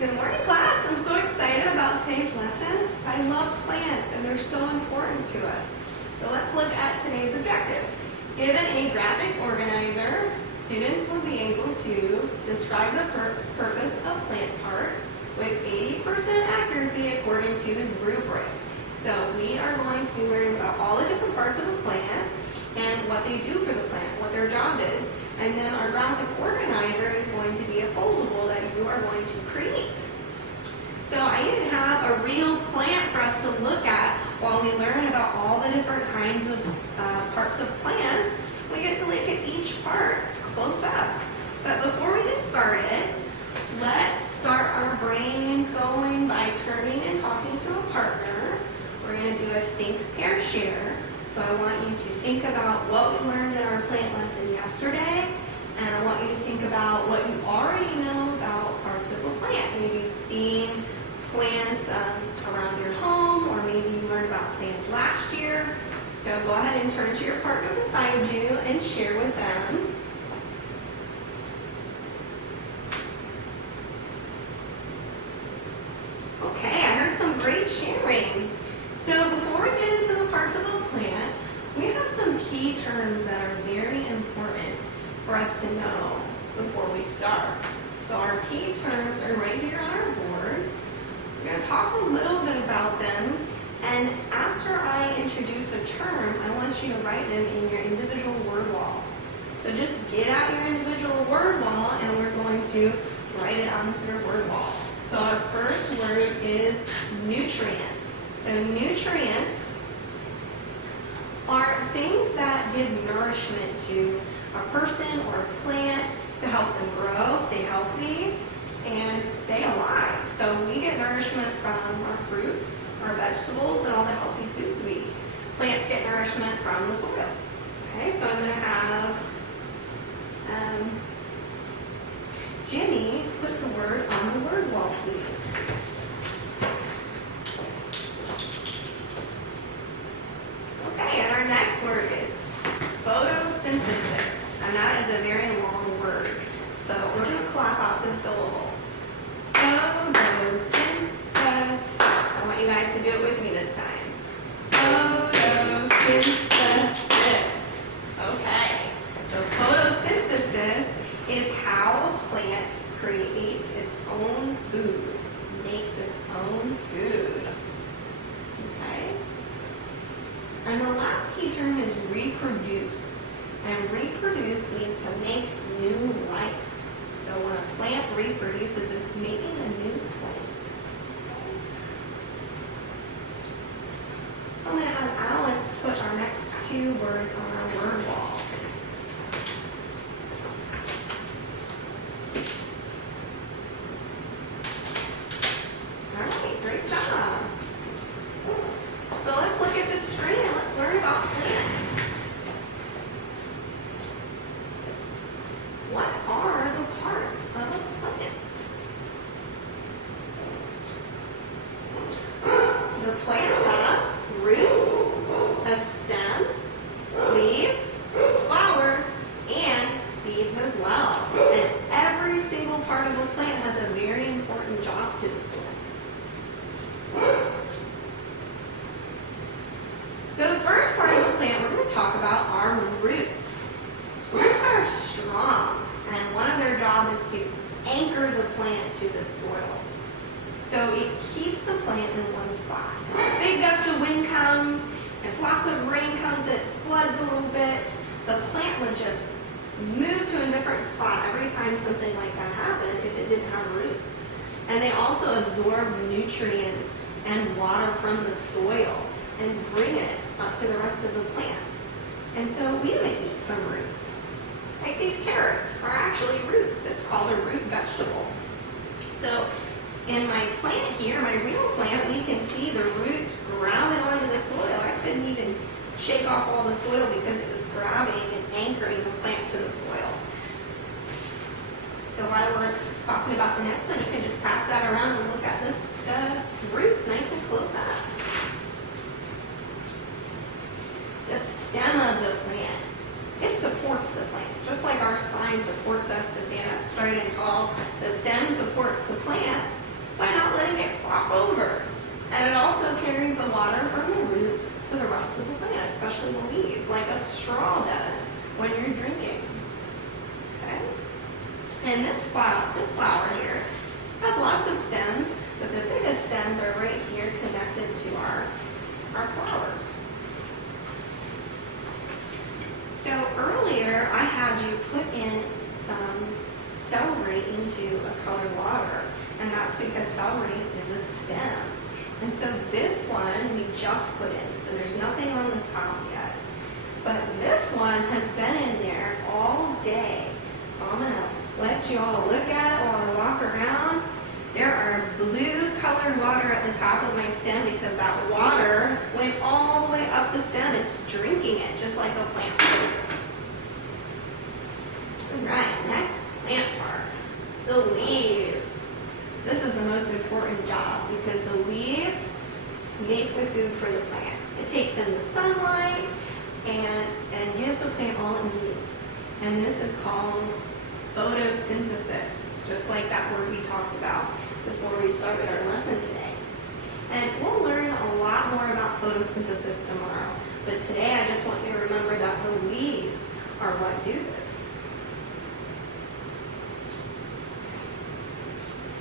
Good morning, class. I'm so excited about today's lesson. I love plants and they're so important to us. So let's look at today's objective. Given a graphic organizer, students will be able to describe the purpose of plant parts with 80% accuracy according to the rubric. So we are going to be learning about all the different parts of a plant and what they do for the plant, what their job is. And then our graphic organizer is going to be a foldable that you are going to create. So I didn't have a real plant for us to look at while we learn about all the different kinds of parts of plants. We get to look at each part close up. But before we get started, let's start our brains going by turning and talking to a partner. We're going to do a think, pair, share. So I want you to think about what we learned in our plant lesson yesterday, and I want you to think about what you already know about parts of a plant. Maybe you've seen plants around your home, or maybe you learned about plants last year. So go ahead and turn to your partner beside you and share with them. Okay, I heard some great sharing. So before we get into the parts of a plant, we have some key terms that are very important for us to know before we start. So our key terms are right here on our board. We're going to talk a little bit about them, and after I introduce a term, I want you to write them in your individual word wall. So just get out your individual word wall, and we're going to write it on your word wall. So our first word is nutrients. So nutrients are things that give nourishment to a person or a plant to help them grow, stay healthy, and stay alive. So we get nourishment from our fruits, our vegetables, and all the healthy foods we eat. Plants get nourishment from the soil. Okay, so I'm going to have Jimmy put the word on the word wall, please. Okay, and our next word is photosynthesis, and that is a very long word. So we're going to clap out the syllables. Photosynthesis. I want you guys to do it with me this time. Photosynthesis. Okay, so photosynthesis is how a plant creates its own food, makes its own food. Okay? And the last key term is reproduce. And reproduce means to make new life. So when a plant reproduces, it's making a new plant. So I'm going to have Alex put our next two words on our word wall. All right, great job. So let's look at the screen and let's learn about plants. What are the parts of a plant? The plants have roots, a stem, leaves, flowers, and seeds as well. And every single part of a plant has a very important job to the plant. So the first part of the plant we're going to talk about are roots. Roots are strong, and one of their jobs is to anchor the plant to the soil. So it keeps the plant in one spot. If a big gust of wind comes, if lots of rain comes, it floods a little bit, the plant would just move to a different spot every time something like that happened if it didn't have roots. And they also absorb nutrients and water from the soil and bring it up to the rest of the plant. And so we might eat some roots. Like these carrots are actually roots. It's called a root vegetable. So in my plant here, my real plant, we can see the roots grabbing onto the soil. I couldn't even shake off all the soil because it was grabbing and anchoring the plant to the soil. So while we're talking about the next one, you can just pass that around and look at the roots nice and close up. The stem of the plant, it supports the plant. Just like our spine supports us to stand up straight and tall, the stem supports the plant by not letting it flop over. And it also carries the water from the roots to the rest of the plant, especially the leaves, like a straw does when you're drinking. Okay? And this flower here has lots of stems, but the biggest stems are right here connected to our flowers. So earlier I had you put in some celery into a colored water, and that's because celery is a stem. And so this one we just put in, so there's nothing on the top yet. But this one has been in there all day. So I'm gonna let you all look at it while I walk around. There are blue colored water at the top of my stem because that water went all the way up the stem. It's drinking it just like a plant. All right, next plant part, the leaves. This is the most important job because the leaves make the food for the plant. It takes in the sunlight and gives the plant all it needs. And this is called photosynthesis, just like that word we talked about before we started our lesson today. And we'll learn a lot more about photosynthesis tomorrow. But today I just want you to remember that the leaves are what do this.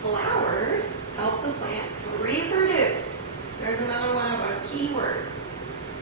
Flowers help the plant reproduce. There's another one of our key words.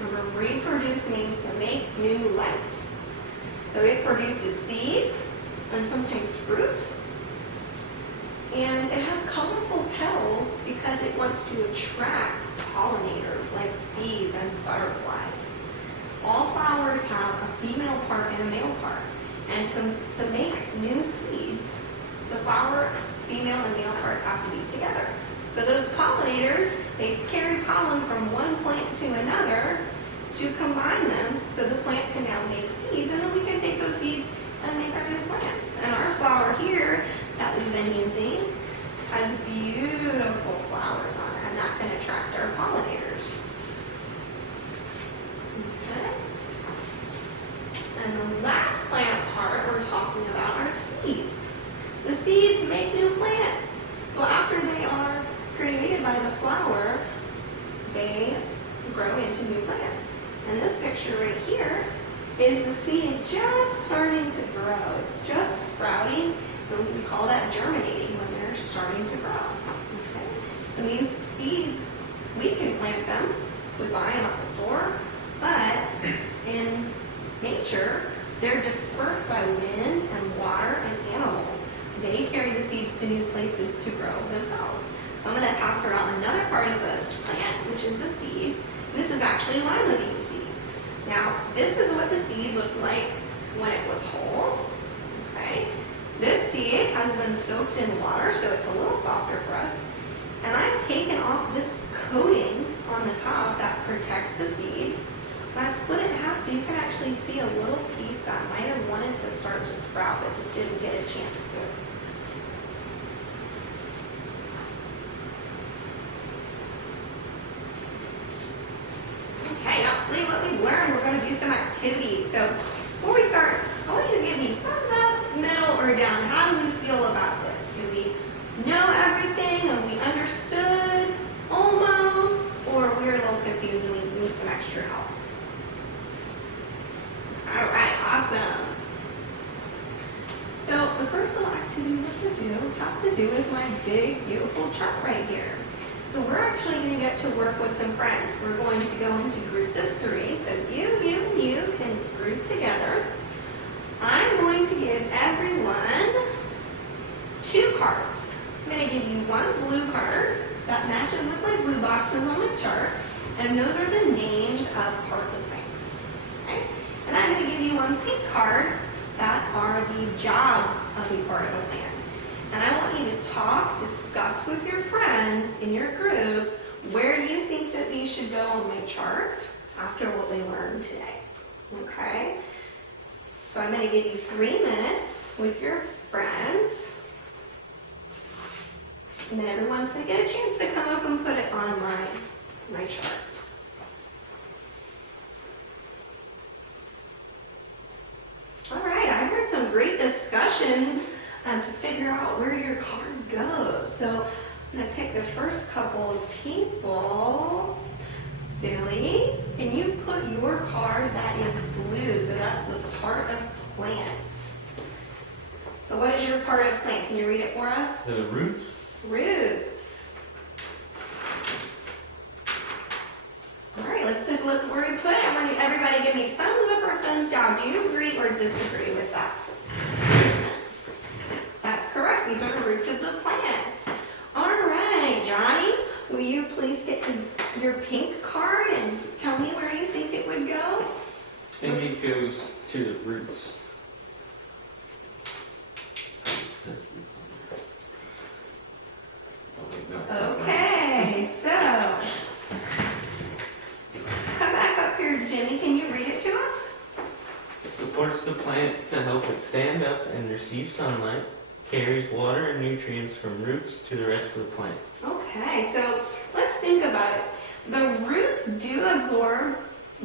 Remember, reproduce means to make new life. So it produces seeds and sometimes fruit. And it has colorful petals because it wants to attract pollinators like bees and butterflies. All flowers have a female part and a male part. And to make new seeds, the flower, female and male parts have to be together. So those pollinators, they carry pollen from one plant to another to combine them so the plant can now make seeds, and then we can take those seeds and make our new plants. And our flower here that we've been using has beautiful flowers on it, and that can attract our pollinators. Okay. And the last plant part we're talking about are seeds. The seeds make new plants. So after they are created by the flower, they grow into new plants. And this picture right here is the seed just starting to grow. It's just sprouting, and we call that germinating when they're starting to grow. Okay? And these seeds, we can plant them. We buy them at the store, but in nature, they're dispersed by wind and water and animals. They carry the seeds to new places to grow themselves. I'm going to pass around another part of the plant, which is the seed. This is actually lime-living seed. Now, this is what the seed looked like when it was whole. Okay. This seed has been soaked in water, so it's a little softer for us. And I've taken off this coating on the top that protects the seed. And I've split it in half so you can actually see a little piece that might have wanted to start to sprout but just didn't get a chance to. Okay, now let's see what we've learned. We're going to do some activities. So before we start, I want you to give me thumbs up, middle, or down. How do we feel about this? Do we know everything? Have we understood almost? Or we're a little confused and we need some extra help? All right, awesome. So the first little activity we're going to do has to do with my big, beautiful chart right here. So we're actually going to get to work with some friends. We're going to go into groups of 3. So you can group together. I'm going to give everyone 2 cards. I'm going to give you one blue card that matches with my blue boxes on the chart. And those are the names of parts of things. Okay? And I'm going to give you one pink card that are the jobs of the part of a plant. And I want you to talk, discuss with your friends in your group, where do you think that these should go on my chart after what we learned today? Okay? So I'm going to give you 3 minutes with your friends. And then everyone's going to get a chance to come up and put it on my chart. All right, I heard some great discussions to figure out where your card goes. So I'm going to pick the first couple of people. Billy, can you put your card that is blue? So that's the part of plant. So what is your part of plant? Can you read it for us? The roots. Roots. All right, let's take a look where we put it. I want everybody give me thumbs up or thumbs down. Do you agree or disagree with that? That's correct. These are the roots of the plant. All right, Johnny, will you please get your pink card and tell me where you think it would go? I think it goes to the roots. Okay, so come back up here, Jimmy. Can you read it to us? Supports the plant to help it stand up and receive sunlight. Carries water and nutrients from roots to the rest of the plant. Okay, so let's think about it. The roots do absorb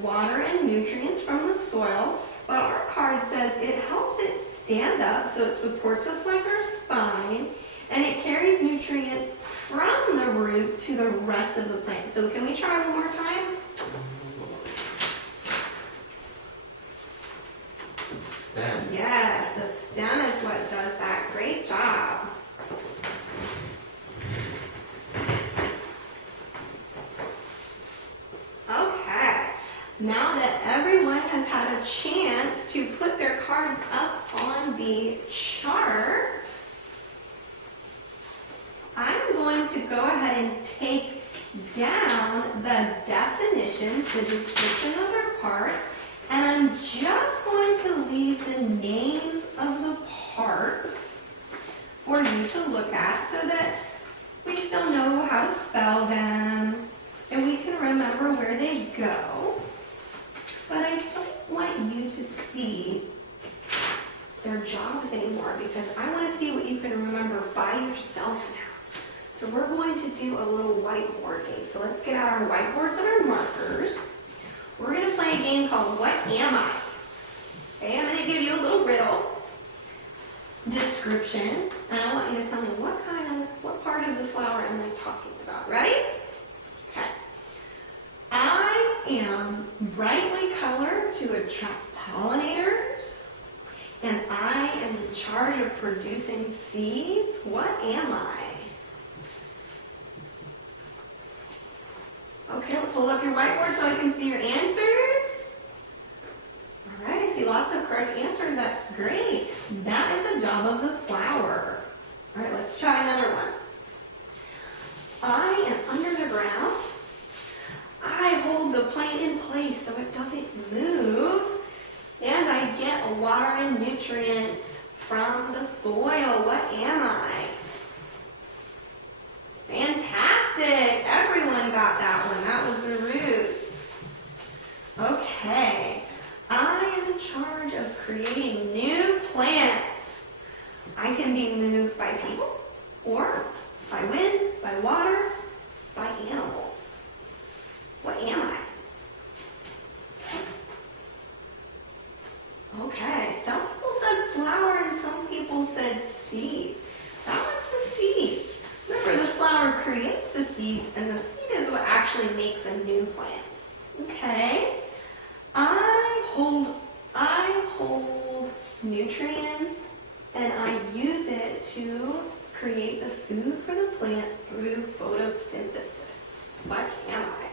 water and nutrients from the soil, but our card says it helps it stand up, so it supports us like our spine, and it carries nutrients from the root to the rest of the plant. So can we try one more time? Stem. Yes, the stem is what does that. Great job. Okay, now that everyone has had a chance to put their cards up on the chart, I'm going to go ahead and take down the definitions, the description of their parts, and I'm just going to leave the names of the parts for you to look at so that we still know how to spell them and we can remember where they go. But I don't want you to see their jobs anymore because I want to see what you can remember by yourself now. So we're going to do a little whiteboard game. So let's get out our whiteboards and our markers. We're going to play a game called What Am I? Okay, I'm going to give you a little riddle description, and I want you to tell me what part of the flower am I talking about. Ready? Okay. I am brightly colored to attract pollinators, and I am in charge of producing seeds. What am I? Okay, let's hold up your whiteboard so I can see your answers. All right, I see lots of correct answers. That's great. That is the job of the flower. All right, let's try another one. I am under the ground. I hold the plant in place so it doesn't move. And I get water and nutrients from the soil. What am I? Fantastic! Everyone got that one. That was the roots. Okay. I am in charge of creating new plants. I can be moved by people, or by wind, by water, by animals. What am I? Okay, some people said flower and some people said seeds. That one's the seed. Remember, the flower creates the seeds, and the seed is what actually makes a new plant. Okay. I hold nutrients, and I use it to create the food for the plant through photosynthesis. What am I?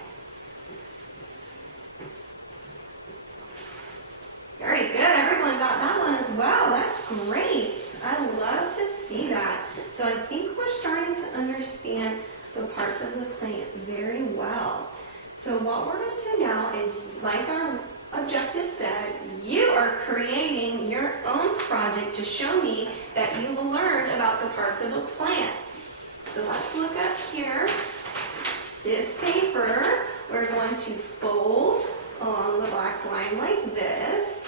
Very good. Everyone got that one as well. That's great. I love to see that. So I think we're starting to understand the parts of the plant very well. So what we're going to do now is, like our objective said, you are creating your own project to show me that you've learned about the parts of a plant. So let's look up here. This paper, we're going to fold along the black line like this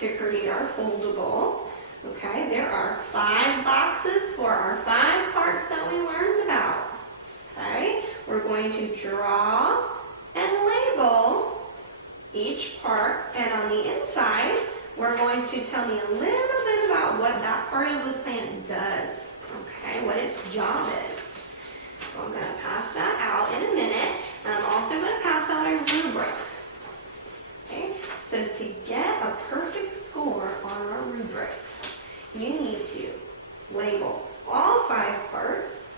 to create our foldable. Okay, there are 5 boxes for our 5 parts that we learned about. Okay, we're going to draw and label each part, and on the inside, we're going to tell me a little bit about what that part of the plant does. Okay, what its job is. So I'm going to pass that out in a minute. And I'm also going to pass out a rubric. Okay? So to get a perfect score on our rubric, you need to label all 5 parts,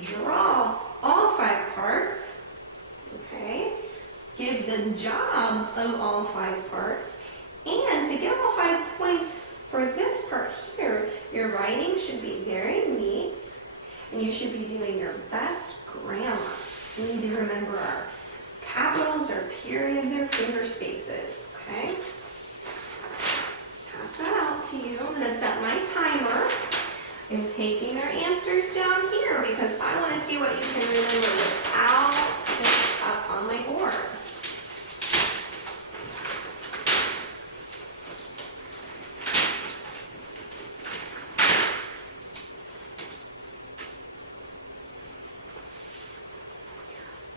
draw all 5 parts, okay? Give the jobs of all 5 parts, and to get all 5 points for this part here, your writing should be very neat, and you should be doing your best grammar. We need to remember our capitals, our periods, our finger spaces, okay? Pass that out to you. I'm going to set my timer. I'm taking our answers down here because I want to see what you can remember without this up on my board.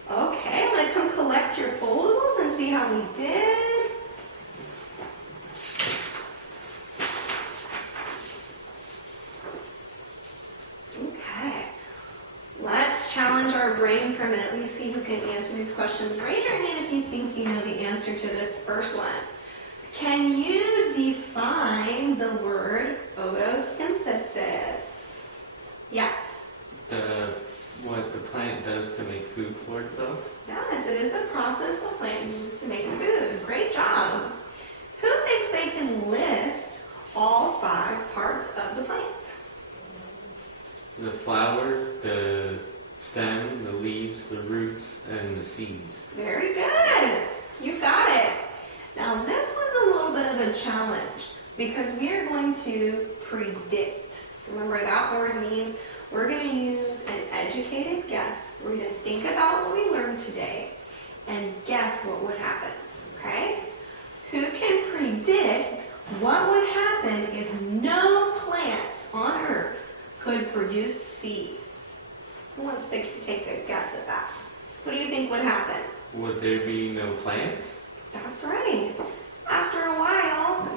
Okay, I'm going to come collect your foldables and see how we did. Okay, let's challenge our brain for a minute. Let me see who can answer these questions. Raise your hand if you think you know the answer to this first one. Can you define the word photosynthesis? Yes. What the plant does to make food for itself? Yes, it is the process the plant uses to make food. Great job. Who thinks they can list all 5 parts of the plant? The flower, the stem, the leaves, the roots, and the seeds. Very good. You got it. Now this one's a little bit of a challenge because we are going to predict. Remember that word means we're going to use an educated guess. We're going to think about what we learned today and guess what would happen, okay? Who can predict what would happen if no plants on Earth could produce seeds? Who wants to take a guess at that? What do you think would happen? Would there be no plants? That's right. After a while,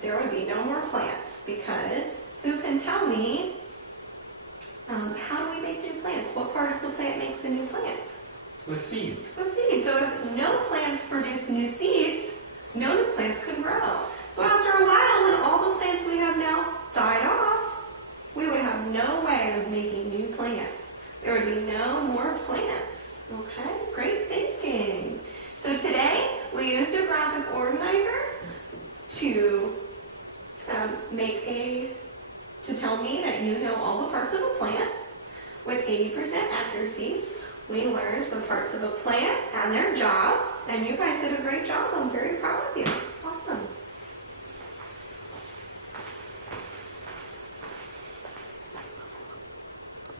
there would be no more plants because who can tell me how do we make new plants? What part of the plant makes a new plant? With seeds. With seeds. So if no plants produce new seeds, no new plants could grow. So after a while, when all the plants we have now died off, we would have no way of making new plants. There would be no more plants. Okay? Great thinking. So today, we used a graphic organizer to to tell me that you know all the parts of a plant with 80% accuracy. We learned the parts of a plant and their jobs, and you guys did a great job. I'm very proud of you.